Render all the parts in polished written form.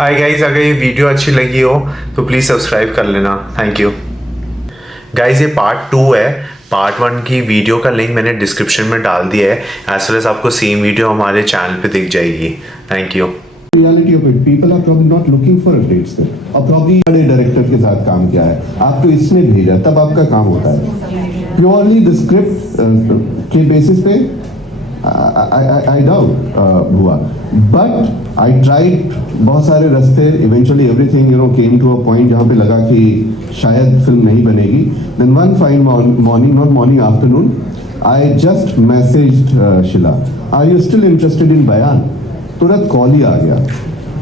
Hi guys, अगर ये video अच्छी लगी हो तो प्लीज़ सब्सक्राइब कर लेना। Thank you guys. ये पार्ट 2 है। पार्ट 1 की वीडियो का लिंक मैंने डिस्क्रिप्शन में डाल दिया है। एज वेल एज आपको सेम वीडियो हमारे चैनल पे दिख जाएगी। Thank you. Reality of it, people are probably not looking for updates there. और probably बड़े डायरेक्टर के साथ काम किया है, आपको इसने भेजा, तब आपका काम होता है। Purely the script के basis पे I doubt हुआ, but I tried बहुत सारे रास्ते, eventually everything came to a point जहाँ पे लगा कि शायद फिल्म नहीं बनेगी। Then one fine morning, not morning, afternoon, I just messaged Sheila, are you still interested in Bayan? तुरंत कॉल ही आ गया।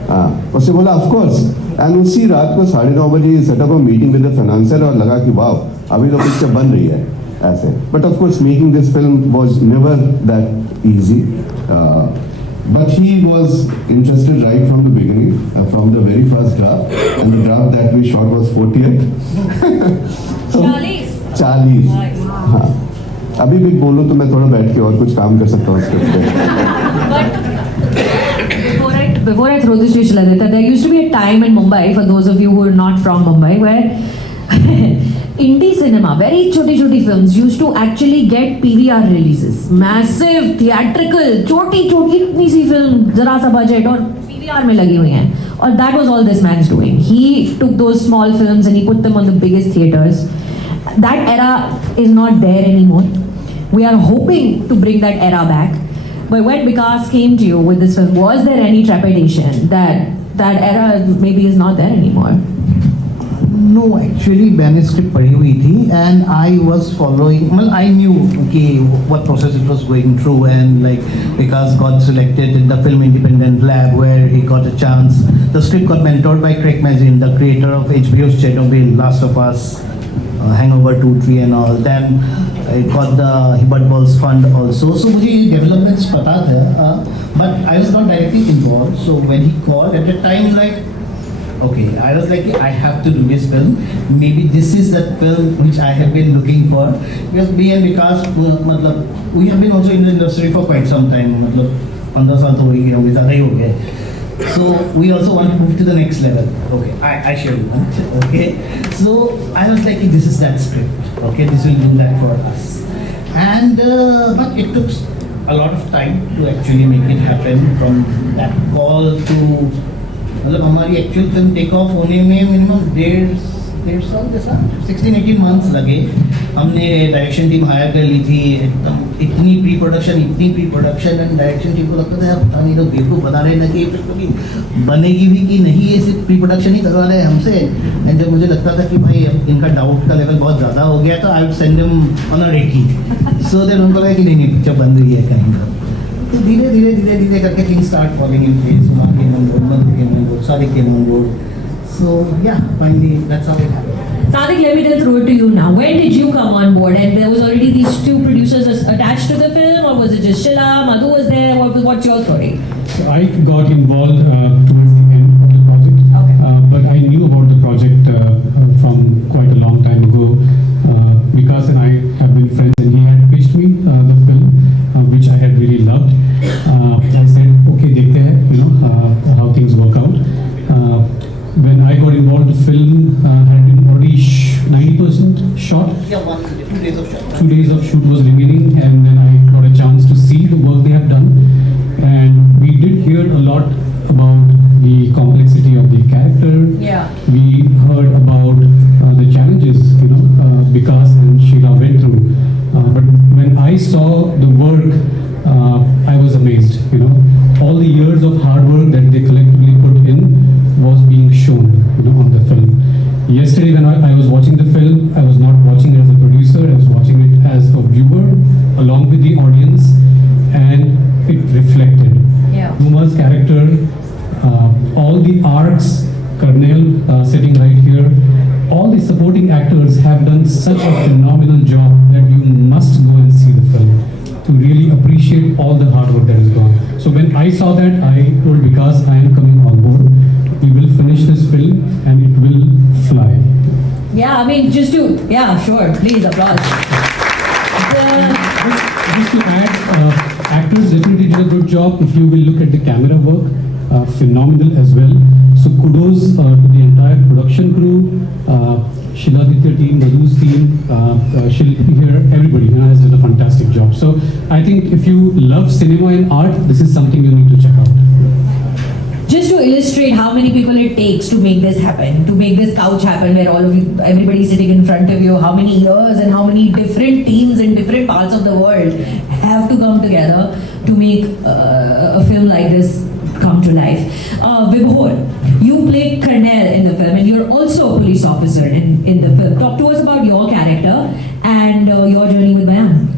हाँ, उससे बोला ऑफ कोर्स, एंड उसी रात को 9:30 बजे set up a meeting with the financer और लगा कि वाह अभी तो पिक्चर बन रही है ऐसे। But of course making this film was never that easy, but he was interested right from the beginning, from the very first draft, and the draft that we shot was 40th। so 40। हाँ, अभी भी बोलूँ तो मैं थोड़ा बैठ के और कुछ काम कर सकता हूँ स्क्रिप्ट पे। Before I throw this to Shiladita, there used to be a time in Mumbai, for those of you who are not from Mumbai, where indie cinema, very choti films used to actually get PVR releases, massive theatrical, choti इतनी सी film, जरा सा budget और PVR में लगी हुई हैं, और that was all this man's doing. He took those small films and he put them on the biggest theaters. That era is not there anymore. We are hoping to bring that era back. But when Vikas came to you with this film, was there any trepidation that that era maybe is not there anymore? No, actually मैंने script पढ़ी हुई थी and I was following, well I knew okay what process it was going through, and like Vikas got selected in the Film Independent Lab where he got a chance. The script got mentored by Craig Mazin, the creator of HBO's Chernobyl, Last of Us, Hangover 2, 3 and all. Then it got the Hibbert Balls Fund also. So मुझे ये developments पता था, but I was not directly involved. So when he called at the time, like, okay, I was like, I have to do this film. Maybe this is that film which I have been looking for. Because me and Vikas, मतलब we have been also in the industry for quite some time. मतलब 15 साल तो हो ही गए होंगे, ज़्यादा ही हो गए. So we also want to move to the next level. Okay, I share that. Okay, so I was like, this is that script. Okay, this will do that for us. And but it took a lot of time to actually make it happen. From that call to, मतलब हमारी actual film take off होने में minimum डेढ़ साल जैसा 16-18 months लगे। हमने direction team hire कर ली थी, एकदम इतनी pre production and direction team को लगता था यार पता नहीं लोग बेवकूफ़ बता रहे हैं ना कि ये फिल्म कभी बनेगी भी कि नहीं, ये सिर्फ प्री प्रोडक्शन ही करवा रहे हैं हमसे। एंड जब मुझे लगता था कि भाई अब इनका डाउट का लेवल बहुत ज़्यादा हो गया तो I would send them on a recce. So then उनको लगा कि नहीं पिक्चर बन रही है कहीं का। तो धीरे करके things start falling in place. Umar came on board, Sadiq came on board. So yeah, finally that's how it happened. Sadik, let me then throw it to you now. When did you come on board? And there was already these two producers attached to the film, or was it just Sheila? Madhu was there. What's your story? So I got involved towards the end of the project, Okay. But I knew about the project from quite a long time ago. Vikas and I have been friends, and he had pitched me the film, which I had really loved. I said, okay, देखते हैं, how things work out. When I got involved, the film had been already 90% shot. Yeah, 2 days of shot. 2 days of shoot was remaining, and then I got a chance to see the work they have done. And we did hear a lot about the complexity of the character. Yeah. We heard about the challenges, Vikas and Sheila went through. But when I saw the work, I was amazed. All the years of hard work that they collectively put in was being shown, on the film. Yesterday, when I was watching the film, I was not watching it as a producer. I was watching it as a viewer, along with the audience, and it reflected. Yeah. Uma's character, all the arcs, Karnel sitting right here, all the supporting actors have done such a phenomenal job that you must go and see the film to really appreciate all the hard work that has gone. So when I saw that, I told Vikas, I am coming on board. We will finish this film and it will fly. Yeah, I mean, sure, please, applause. Just to add, actors definitely did a good job. If you will look at the camera work, phenomenal as well. So she'll hear everybody, has done a fantastic job. So I think if you love cinema and art, this is something you need to check out. Just to illustrate how many people it takes to make this happen, to make this couch happen, where all of you, everybody sitting in front of you, how many years and how many different teams in different parts of the world have to come together to make a film like this come to life. Vibhor, you play Colonel in the film, and you're also a police officer in the film. Talk to us about your character and your journey with Bayan.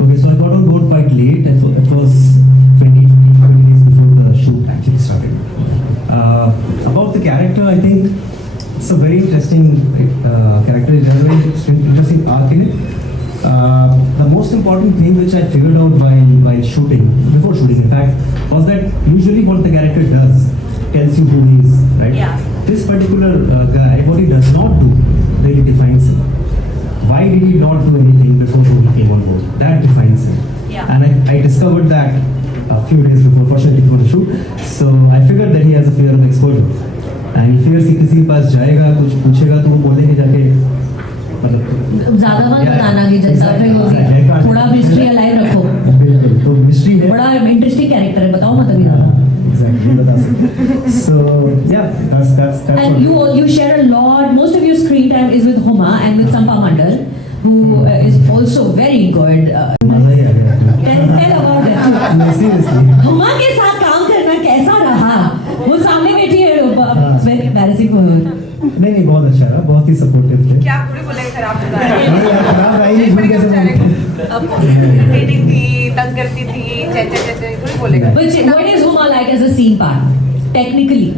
Okay, so I got on board quite late, and so it was 20 days before the shoot actually started. About the character, I think it's a very interesting character. It has a very interesting arc in it. The most important thing which I figured out while shooting, before shooting in fact, was that usually what the character does tells you who he is, right? Yeah. This particular guy, what he does not do really defines him. Why did he not do anything before he came on board? That defines him. Yeah. And I discovered that a few days before, fortunately for the shoot. So I figured that he has a fear of exposure. And he fears कि किसी के पास जाएगा, कुछ पूछेगा तो वो बोलेंगे जाके मतलब ज्यादा मत बताना कि जनता पे होगी, थोड़ा मिस्ट्री अलाइव रखो. बिल्कुल, तो मिस्ट्री है. बड़ा इंटरेस्टिंग कैरेक्टर है, बताओ मत अभी ज़्यादा. Exactly, बता सकते. So yeah, that's. And you share a lot. Most of your screen time is with Huma and with Sampa Mandal, who is also very good. मजा ही आ गया. Tell about it. No, seriously. Huma के साथ काम करना कैसा रहा? वो सामने बैठी है, very embarrassing for her. नहीं बहुत अच्छा रहा, बहुत ही सपोर्टिव थे. क्या पूरी बोले खराब था? खराब रही नहीं, पूरी कैसे बोलेंगे? मीटिंग थी, तंग करती थी, चे पूरी बोलेगा. But what is Huma like as a scene part? Technically.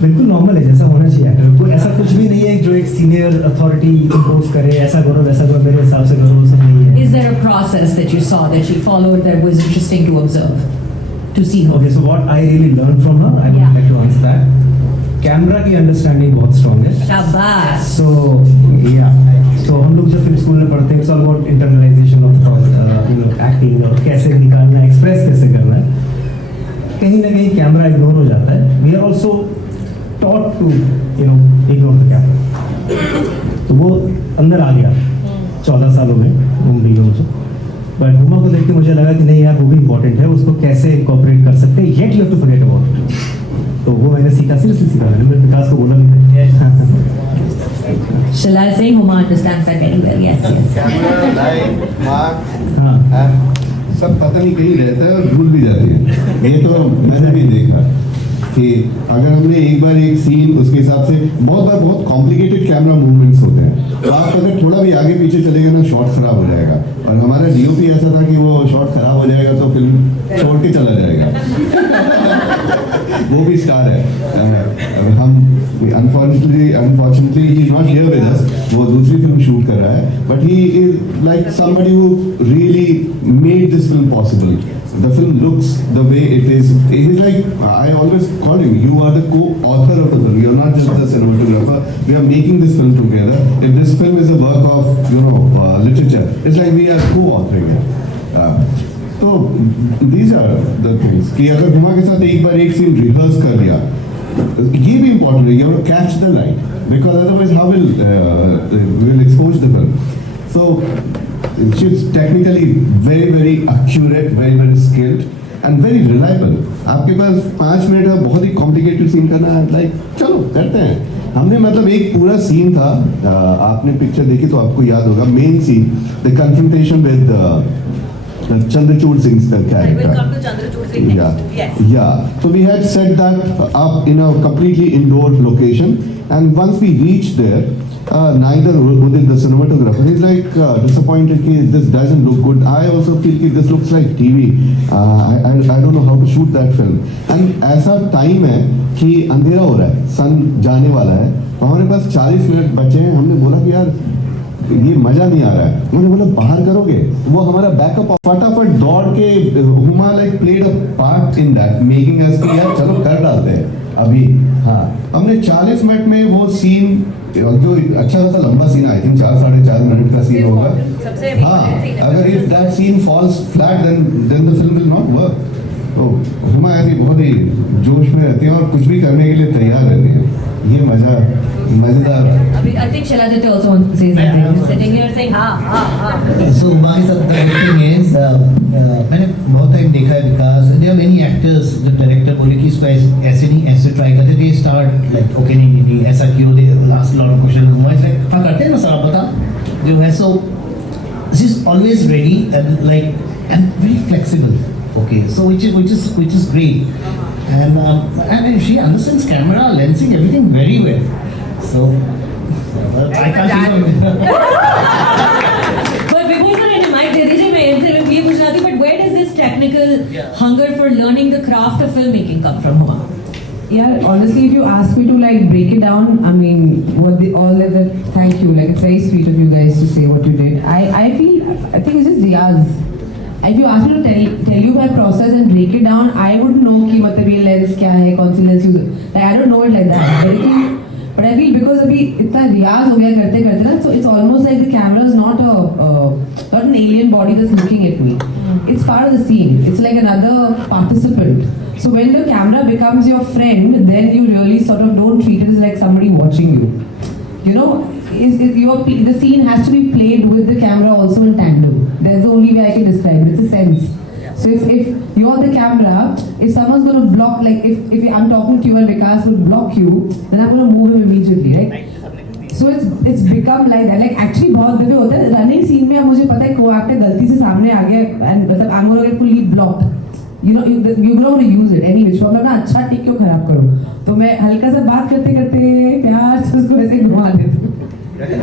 बिल्कुल नॉर्मल है, जैसा होना चाहिए एक्टर को. ऐसा कुछ भी नहीं है जो एक सीनियर अथॉरिटी इम्पोज करे, ऐसा करो वैसा करो, मेरे हिसाब से करो, सब नहीं है. Is there a process that you saw that she followed that was interesting to observe, to see her? Okay, so what I really learned from her, I would Yeah. like to answer that. Camera की understanding बहुत strong है. शाबाश. So yeah, so हम लोग जब film school में पढ़ते हैं, it's all about internalization of acting और कैसे निकालना है, एक्सप्रेस कैसे करना है. कहीं ना कहीं कैमरा इग्नोर हो जाता है. We are also taught to ignore the camera. तो वो अंदर आ गया 14 सालों में घूम रही हो मुझे. बट हुमा को देख के मुझे लगा कि नहीं यार, वो भी इम्पोर्टेंट है, उसको कैसे इनकॉर्पोरेट कर सकते हैं, yet you have to forget about it. तो वो मैंने सीखा, सीरियसली सीखा. मैंने विकास को बोला भी. Shall I say Huma understands that very well? Yes, yes. Camera, light, mark, हाँ. सब पता नहीं कहीं रहता है और भूल भी जाती है. ये तो मैंने भी देखा कि अगर हमने एक बार एक सीन उसके हिसाब से बहुत बार बहुत कॉम्प्लिकेटेड कैमरा मूवमेंट्स होते हैं, तो आप अगर थोड़ा भी आगे पीछे चलेगा ना, शॉट खराब हो जाएगा. और हमारा डीओपी ऐसा था कि वो शॉट खराब हो जाएगा तो फिल्म छोड़ के चला जाएगा. वो भी स्टार है. हम unfortunately he is not here with us. वो दूसरी फिल्म शूट कर रहा है, but he is like somebody who really made this film possible. The film looks the way it is. It is like, I always call him, you are the co-author of the film. You are not just the cinematographer. We are making this film together. If this film is a work of, literature, it's like we are co-authoring it. So these are the things. कि अगर हुमा के साथ एक बार एक scene rehearse कर लिया, ये भी important है. You have to catch the light, because otherwise how will expose the film. So she's technically very very accurate, very very skilled and very reliable. आपके पास 5 मिनट है, बहुत ही कॉम्प्लिकेटेड सीन करना है, लाइक चलो करते हैं. हमने मतलब एक पूरा सीन था, आपने पिक्चर देखी तो आपको याद होगा. Main scene, the confrontation with Chandrachud Singh's character. I will come to Chandrachud Singh next. Yes. Yeah. So we had set that up in a completely indoor location, and once we reached there, neither Udit, the cinematographer, he's like disappointed that this doesn't look good. I also feel that this looks like TV. I don't know how to shoot that film. And ऐसा time है कि अंधेरा हो रहा है, सन जाने वाला है, हमारे पास 40 मिनट बचे हैं. हमने बोला कि यार ये मजा नहीं आ रहा है. उन्होंने बोला बाहर करोगे. वो हमारा बैकअप फटाफट दौड़ के, Huma like played a part in that, making us कि यार चलो कर डालते हैं अभी. हाँ, हमने 40 मिनट में वो सीन, जो अच्छा खासा लंबा सीन, आई थिंक 4-4.5 मिनट का सीन होगा. हाँ, अगर if that scene falls flat then the film will not work. तो हुमा ऐसी बहुत ही जोश में रहती है और कुछ भी करने के लिए तैयार रहती है. ये मजा मजेदार है। I think Shiladitya also wants to say something. He's sitting here saying, So my thing is, मैंने बहुत टाइम देखा है विकास. There are many actors जो डायरेक्टर बोले कि इसको ऐसे नहीं ऐसे ट्राई करते. They start like okay नहीं ऐसा क्यों? They ask a lot of questions. मैं like हाँ करते हैं ना सर आप बता जो है. So she's always ready and very flexible. Okay, so which is great. And she understands camera, lensing, everything very well. So I can't even. but before you get mic, दे दीजिए मैं इनसे ये पूछना थी. But where does this technical hunger for learning the craft of filmmaking come from, Huma? Yeah, honestly, if you ask me to like break it down, I mean, thank you. Like, it's very sweet of you guys to say what you did. I think it's just Riyaz. If you ask me to tell you my process and break it down, I wouldn't know कि मतलब ये lens क्या है, कौन सी lens use. Like, I don't know it like that. But I feel because अभी इतना रियाज हो गया करते ना, so it's almost like the camera is not an alien body that's looking at me. It's part of the scene. It's like another participant. So when the camera becomes your friend, then you really sort of don't treat it as like somebody watching you. You know, the scene has to be played with the camera also in tandem. That's the only way I can describe it. It's a sense. So if you're the camera, if someone's going to block, like if I'm talking to you and Vikas would block you, then I'm going to move him immediately, right? So it's become like that. Like actually बहुत दफे होता है running scene में मुझे पता है co-actor गलती से सामने आ गया and मतलब I'm going to get fully blocked. You know, you don't want to use it anyway. So मैं ना अच्छा टिक क्यों खराब करूँ? तो मैं हल्का सा बात करते प्यार से उसको ऐसे घुमा देती हूँ.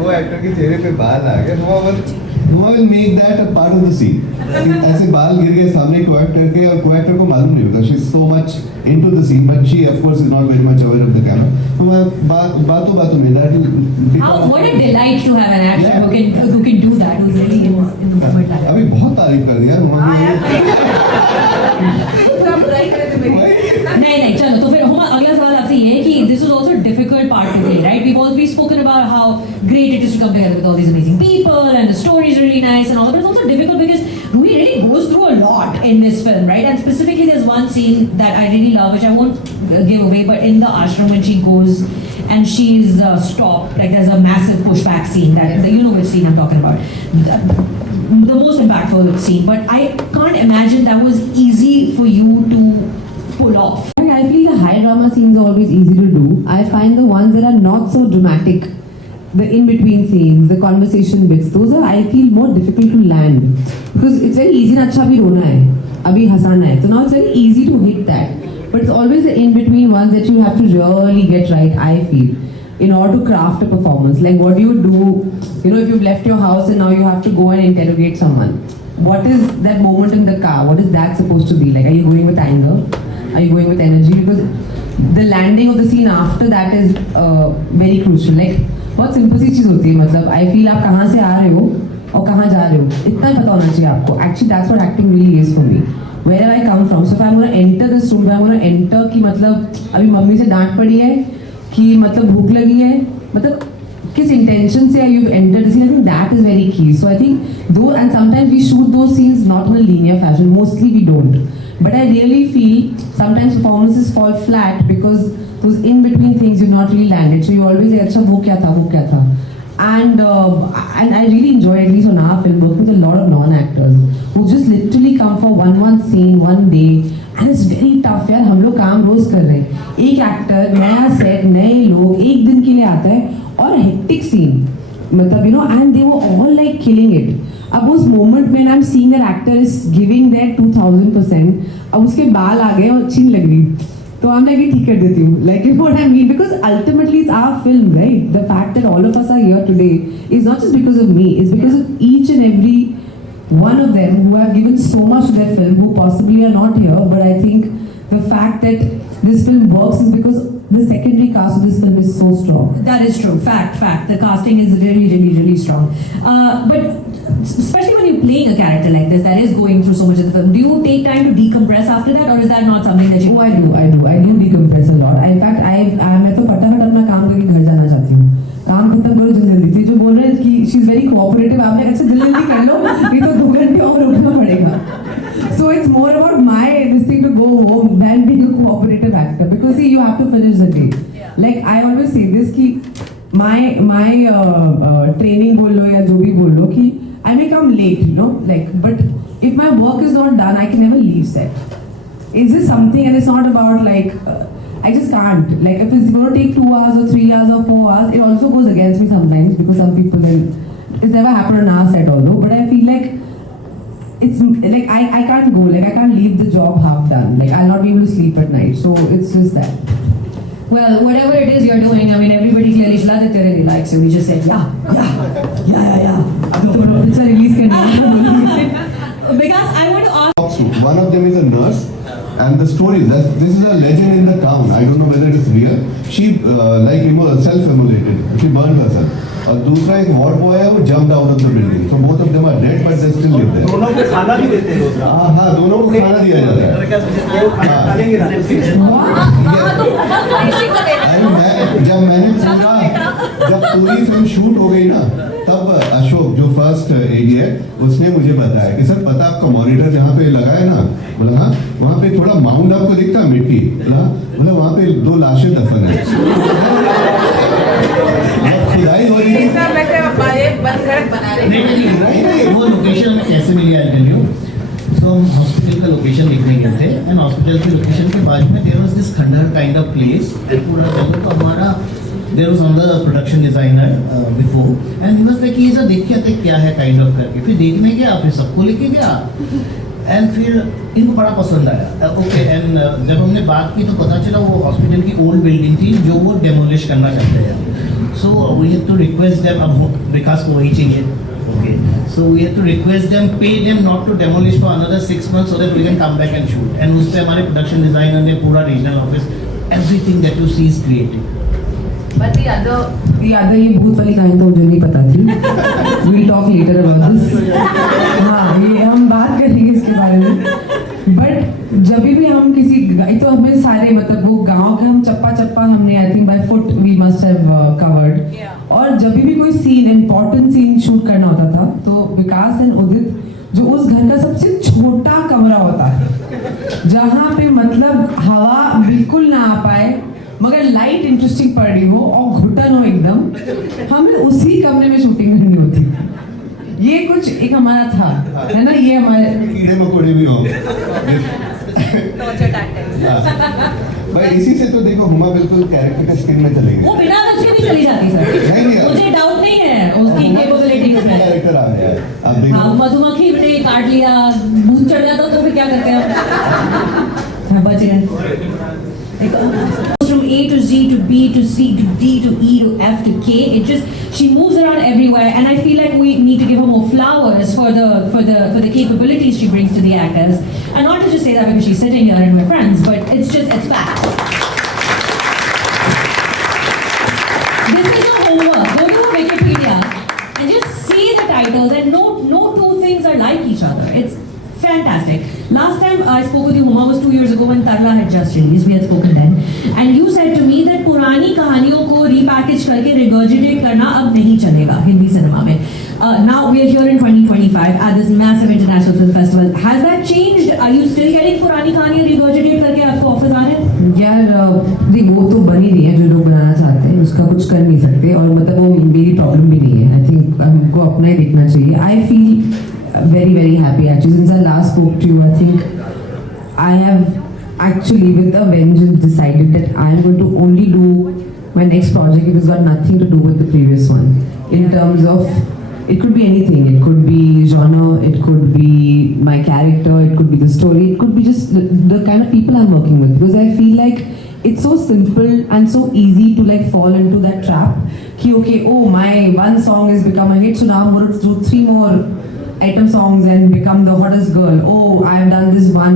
वो एक्टर के चेहरे पे बाल आ गए. Noah will make that a part of the scene. ऐसे बाल गिर गए सामने co-actor के और co-actor को मालूम नहीं होता. She's so much into the scene, but she of course is not very much aware of the camera. तो मैं बातों में that will. What a delight to have an actor who can do that, who's really in the moment. अभी बहुत तारीफ कर दिया नहीं चलो तो फिर हुमा अगला सवाल आपसे ये है कि this was also a difficult part to play, right? We've spoken about how great it is to come together with all these amazing people and the story is really nice and all that, but it's also difficult because Ruhi really goes through a lot in this film, right? And specifically there's one scene that I really love, which I won't give away, but in the ashram when she goes and she's stopped, like there's a massive pushback scene that you know which scene I'm talking about. The most impactful scene, but I can't imagine that was easy for you to pull off. I feel the high drama scenes are always easy to do. I find the ones that are not so dramatic, the in-between scenes, the conversation bits, those are, I feel, more difficult to land. Because it's very easy, अच्छा अभी रोना है, अभी हंसाना है. So now it's very easy to hit that. But it's always the in-between ones that you have to really get right, I feel, in order to craft a performance. Like what do you do, you know, if you've left your house and now you have to go and interrogate someone. What is that moment in the car? What is that supposed to be? Like, are you going with anger? Are you going with energy? Because the landing of the scene after that is very crucial. Like, बहुत simple सी चीज़ होती है. मतलब I feel आप कहाँ से आ रहे हो और कहाँ जा रहे हो इतना ही पता होना चाहिए आपको. Actually, that's what acting really is for me. Wherever I come from. So if I'm going to enter this room, if I'm going to enter कि मतलब अभी मम्मी से डांट पड़ी है कि मतलब भूख लगी है, मतलब किस intention से you've entered the scene. I think that is very key. So I think though, and sometimes we shoot those scenes not in a linear fashion. Mostly we don't. But I really feel sometimes performances fall flat because those in-between things you've not really landed. So you always say, अच्छा वो क्या था. And I really enjoy, at least on our film, working with a lot of non-actors who just literally come for one scene, one day. And it's very tough यार. हम लोग काम रोज कर रहे हैं. एक एक्टर, नया सेट, नए लोग, एक दिन के लिए आता है और hectic scene. मतलब you know, and they were all like killing it. अब उस moment when I'm seeing that actor is giving their 2000%, अब उसके बाल आ गए और अच्छी नहीं लग रही, तो I'm like ठीक कर देती हूँ. Like you know what I mean? Because ultimately it's our film, right? The fact that all of us are here today is not just because of me. It's because of each and every one of them who have given so much to their film, who possibly are not here. But I think the fact that this film works is because the secondary cast of this film is so strong. That is true. Fact. The casting is really strong. But especially when you're playing a character like this that is going through so much of the film, do you take time to decompress after that, or is that not something that you? Oh, I do decompress a lot. In fact, मैं तो फटाफट अपना काम करके घर जाना चाहती हूँ. काम खत्म करो जल्दी. जो बोल रहे हैं कि she's very cooperative, आपने अच्छा जल्दी कर लो, नहीं तो 2 घंटे और रुकना पड़ेगा. So it's more about my this thing to go home than being a cooperative actor, because see, you have to finish the day. Like I always say this कि my training बोल लो या जो भी बोल लो कि I may come late, you know, like, but if my work is not done, I can never leave set. Is this something, and it's not about like, I just can't. Like, if it's going to take 2 hours or 3 hours or 4 hours, it also goes against me sometimes because some people will, it's never happened on our set although, but I feel like it's like I can't go, like I can't leave the job half done. Like I'll not be able to sleep at night. So it's just that. Well, whatever it is you're doing, I mean, everybody clearly Shladitya really likes you. We just said, yeah. It's a release condition. Because I want to ask. One of them is a nurse, and the story is that this is a legend in the town. I don't know whether it is real. She self-immolated. She burned herself. और दूसरा एक ward boy है, वो jumped out of the building. So both of them are dead, but they still live there. दोनों को खाना भी देते हैं लोग। हाँ, दोनों को खाना दिया जाता है। जब पूरी फिल्म शूट हो गई ना, तब अशोक जो फर्स्ट एडी है, उसने मुझे बताया कि सर पता आपका मॉनिटर जहाँ पे लगा है ना, बोला हाँ, वहाँ पे थोड़ा माउंट आपको दिखता है मिट्टी, बोला वहाँ पे 2 लाशें दफन है। खुदाई हो रही है। नहीं, वो लोकेशन में कैसे मिली आई टेल यू। सो हम हॉस्पिटल का लोकेशन देखने गए थे, एंड हॉस्पिटल के लोकेशन के बाद में देयर वाज दिस खंडहर काइंड ऑफ प्लेस, एंड पूरा जगह तो हमारा there was another production designer before, and he was like ये जो देखिए आते क्या है काइंड ऑफ करके, फिर देखने गया, फिर सबको लेके गया, एंड फिर इनको बड़ा पसंद आया। ओके, एंड जब हमने बात की तो पता चला वो हॉस्पिटल की ओल्ड बिल्डिंग थी जो वो डेमोलिश करना चाहते हैं। So we have to request them, अब विकास को वही चाहिए। Okay, so we have to request them, pay them not to demolish for another 6 months so that we can come back and shoot. And उस पे हमारे production designer ने पूरा regional office, everything that you see is creative. But the other ये भूत वाली कहानी तो मुझे नहीं पता थी. We'll talk later about this. हाँ, ये हम बात करेंगे इसके बारे में. But जब भी हम किसी तो हमें सारे मतलब वो गांव के हम चप्पा हमने I think by foot we must have covered. और जब भी कोई सीन इम्पोर्टेंट सीन शूट करना होता था तो विकास एंड उदित जो उस घर का सबसे छोटा कमरा होता है जहाँ पे मतलब हवा बिल्कुल ना आ पाए मगर लाइट इंटरेस्टिंग पड़ रही हो और घुटन हो एकदम, हमें उसी कमरे में शूटिंग करनी होती थी। ये कुछ एक हमारा था, है ना, ये हमारे कीड़े मकोड़े भी हो। torture tactics. भाई इसी से तो देखो हुमा बिल्कुल कैरेक्टर के स्किन में चले वो गए। बिना उसके भी चली जाती सर, नहीं मुझे डाउट नहीं है उसकी कैपेबिलिटीज में। कैरेक्टर आ गया है। अब हाँ, देखो मधुमक्खी ने काट लिया, भूत चढ़ जाता तो फिर क्या करते हैं? बच गए। From A to Z to B to C to D to E to F to K, it just she moves around everywhere, and I feel like we need to give her more flowers for the capabilities she brings to the actors, and not to just say that because she's sitting here and we're friends, but it's fact. This is your homework. Go to Wikipedia and just see the titles, and no two things are like each other. It's fantastic. Last time I spoke with you, Huma, was 2 years ago when Tarla had just released. We had spoken then, and you said to me that पुरानी कहानियों को repackage करके regurgitate करना अब नहीं चलेगा Hindi cinema में. Now we are here in 2025 at this massive international film festival. Has that changed? Are you still getting पुरानी कहानियाँ regurgitate करके आपको ऑफिस आ रहे हैं? यार देख वो तो बन ही रही है जो लोग बनाना चाहते हैं, उसका कुछ कर नहीं सकते, और मतलब वो मेरी प्रॉब्लम भी नहीं है. आई थिंक हमको अपना ही देखना चाहिए. I feel very happy actually. Since I last spoke to you, I think I have actually with a vengeance decided that I am going to only do my next project if it's got nothing to do with the previous one, in terms of it could be anything. It could be genre, it could be my character, it could be the story, it could be just the kind of people I'm working with, because I feel like it's so simple and so easy to like fall into that trap ki okay, oh my one song has become a hit, so now I'm going to do 3 more item songs and become the hottest girl. Oh, I have done this one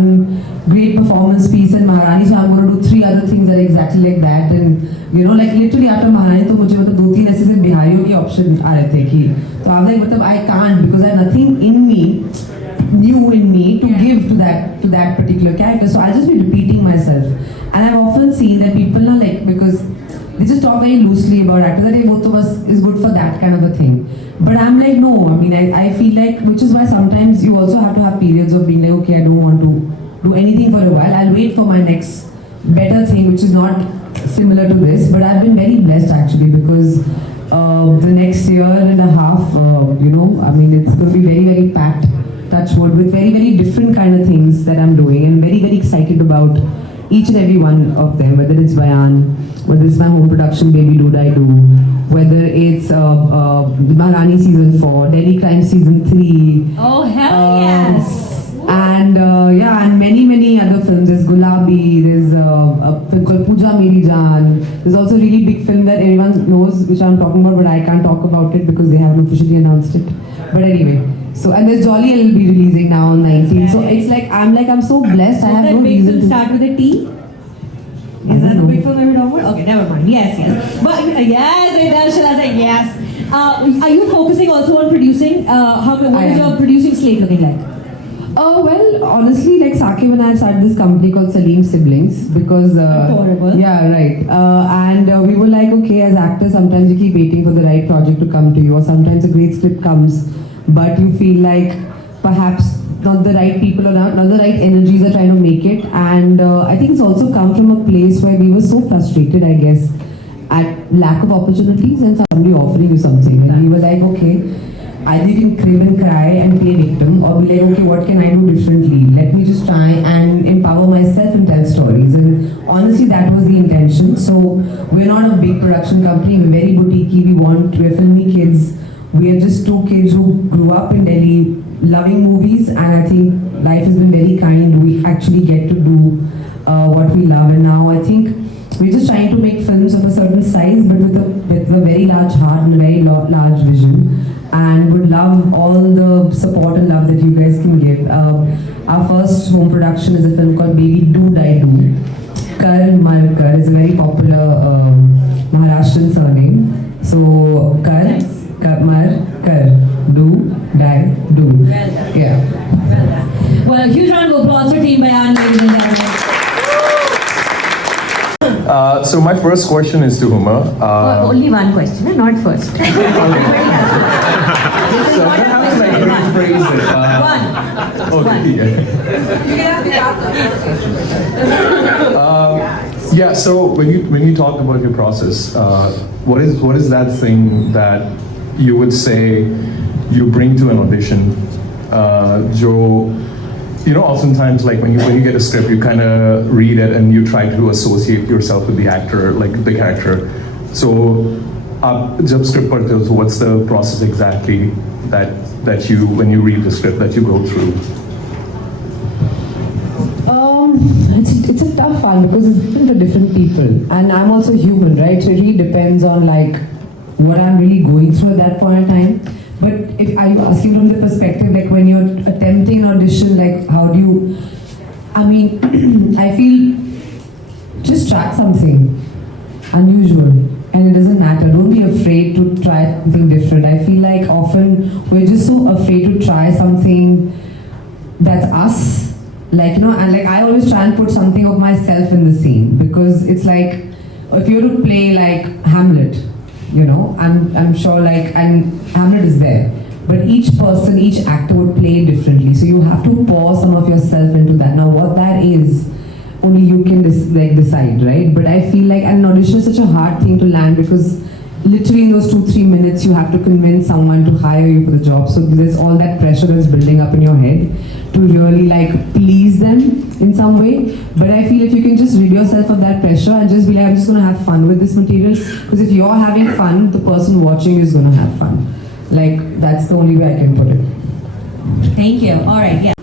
great performance piece in Maharani, so I'm going to do 3 other things that are exactly like that. And you know, like literally after Maharani, तो मुझे मतलब 2-3 ऐसे से बिहारियों के option आ रहे थे कि तो आप मतलब I can't, because I have nothing in me, new in me to give to that particular character. So I'll just be repeating myself. And I've often seen that people are like, because they just talk very loosely about actors, that वो तो बस is good for that kind of a thing. But I'm like, no, I mean, I feel like, which is why sometimes you also have to have periods of being like, okay, I don't want to do anything for a while. I'll wait for my next better thing, which is not similar to this. But I've been very blessed actually, because the next year and a half, I mean, it's going to be very, very packed, touch wood, with very, very different kind of things that I'm doing, and very, very excited about each and every one of them, whether it's Bayan, whether it's my home production Baby Do Die Do, whether it's Maharani season 4, Delhi Crime season 3. Oh, hell yes! And and many other films. There's Gulabi, there's a film called Pooja Meri Jaan. There's also a really big film that everyone knows, which I'm talking about, but I can't talk about it because they haven't officially announced it. But anyway, so, and there's Jolly I'll be releasing now on 19th. So it's like I'm so blessed. I have that no big reason film to. start with a T? Is that the big film that we're talking about? Okay, never mind. Yes. But yes, it does. Shall I say yes? Are you focusing also on producing? What is your producing slate looking like? Well, honestly, like Sakib and I started this company called Salim Siblings because Adorable. yeah, right. And we were like, okay, as actors, sometimes you keep waiting for the right project to come to you, or sometimes a great script comes, but you feel like perhaps not the right people or not the right energies are trying to make it. And I think it's also come from a place where we were so frustrated, I guess, at lack of opportunities and somebody offering you something, and we were like, okay, either you can crib and cry and play victim, or be like, okay, what can I do differently? Let me just try and empower myself and tell stories. And honestly, that was the intention. So we're not a big production company. We're very boutiquey. We're filmy kids. We are just two kids who grew up in Delhi, loving movies, and I think life has been very kind. We actually get to do what we love, and now I think we're just trying to make films of a certain size, but with a very large heart and a very large vision. And would love all the support and love that you guys can give. Our first home production is a film called Baby Do Die Do. Kar Mar Kar is a very popular Maharashtrian surname. So Kar Mar Kar Do Die Do. Well done. Yeah. Well done. Well, a huge round of applause for Team Bayan, ladies and gentlemen. So my first question is to Huma. Only one question, not first. So perhaps I can rephrase it. Okay. Yeah. So when you talk about your process, what is that thing that you would say you bring to an audition? Oftentimes, like when you get a script, you kind of read it and you try to associate yourself with the actor, like the character. So, जब script पढ़ते हो, so what's the process exactly that you, when you read the script, that you go through? It's a tough one because it's different for different people, and I'm also human, right? So it really depends on like what I'm really going through at that point in time. But if are you asking from the perspective, like when you're attempting an audition, like how do you, I mean, I feel just try something unusual, and it doesn't matter. Don't be afraid to try something different. I feel like often we're just so afraid to try something that's us, like, and like I always try and put something of myself in the scene, because it's like, if you were to play like Hamlet, I'm sure like, and Hamlet is there, but each person, each actor would play it differently. So you have to pour some of yourself into that. Now what that is, only you can decide, right? But I feel like an audition is such a hard thing to land, because literally in those 2-3 minutes you have to convince someone to hire you for the job. So there's all that pressure that's building up in your head to really like please them in some way. But I feel if you can just rid yourself of that pressure and just be like, I'm just going to have fun with this material, because if you're having fun, the person watching is going to have fun. Like, that's the only way I can put it. Thank you. All right, yeah.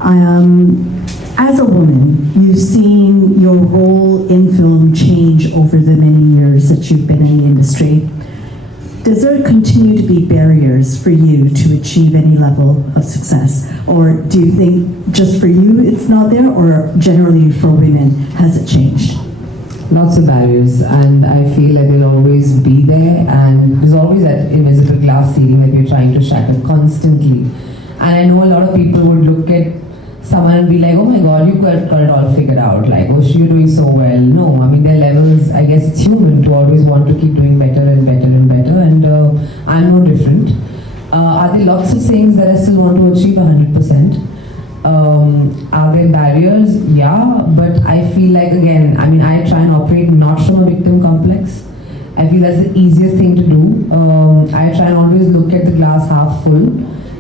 As a woman, you've seen your role in film change over the many years that you've been in the industry. Does there continue to be barriers for you to achieve any level of success? Or do you think just for you it's not there, or generally for women, has it changed? Lots of barriers, and I feel like they'll always be there, and there's always that invisible glass ceiling that we're trying to shatter constantly. And I know a lot of people would look at someone and be like, oh my god, you got it all figured out, like, oh, you're doing so well. No, I mean, there are levels. I guess it's human to always want to keep doing better and better and better, and I'm no different. Are there lots of things that I still want to achieve? 100%. Are there barriers? Yeah, but I feel like, again, I mean, I try and operate not from a victim complex. I feel that's the easiest thing to do. I try and always look at the glass half full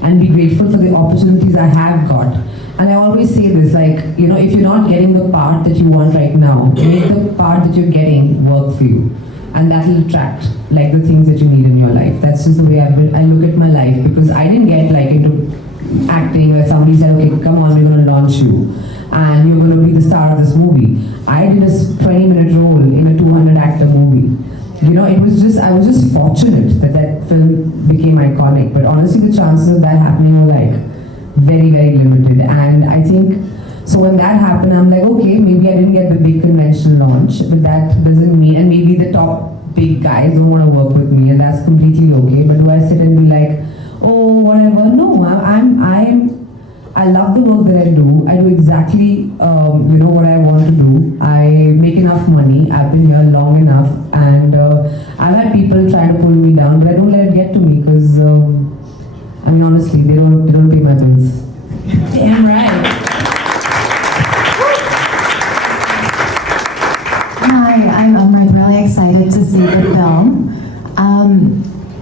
and be grateful for the opportunities I have got. And I always say this, like, you know, if you're not getting the part that you want right now, make the part that you're getting work for you. And that will attract, like, the things that you need in your life. That's just the way I look at my life, because I didn't get, like, into acting where somebody said, okay, come on, we're going to launch you and you're going to be the star of this movie. I did a 20-minute role in a 200-actor movie. You know, I was just fortunate that film became iconic. But honestly, the chances of that happening were like very, very limited. And I think, so when that happened, I'm like, okay, maybe I didn't get the big conventional launch, but that doesn't mean, and maybe the top big guys don't want to work with me, and that's completely okay. But do I sit and be like, oh, whatever? No, I love the work that I do. I do exactly, what I want to do. I make enough money. I've been here long enough, and I've had people try to pull me down, but I don't let it get to me because, honestly, they don't pay my bills. Damn right. Hi, I'm really excited to see the film.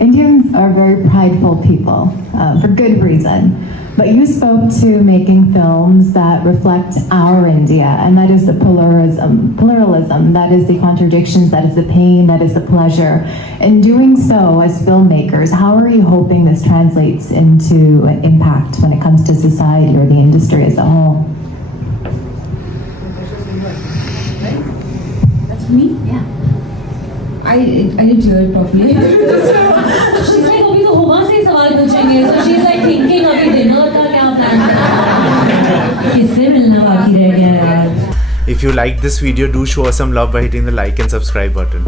Indians are very prideful people, for good reason. But you spoke to making films that reflect our India, and that is the pluralism, that is the contradictions, that is the pain, that is the pleasure. In doing so, as filmmakers, how are you hoping this translates into an impact when it comes to society or the industry as a whole? That's me? Yeah. I didn't hear it properly. She's like, अभी तो होगा से सवाल पूछेंगे. So she's like thinking अभी dinner का क्या plan है? किससे मिलना बाकी रह गया यार? If you like this video, do show us some love by hitting the like and subscribe button.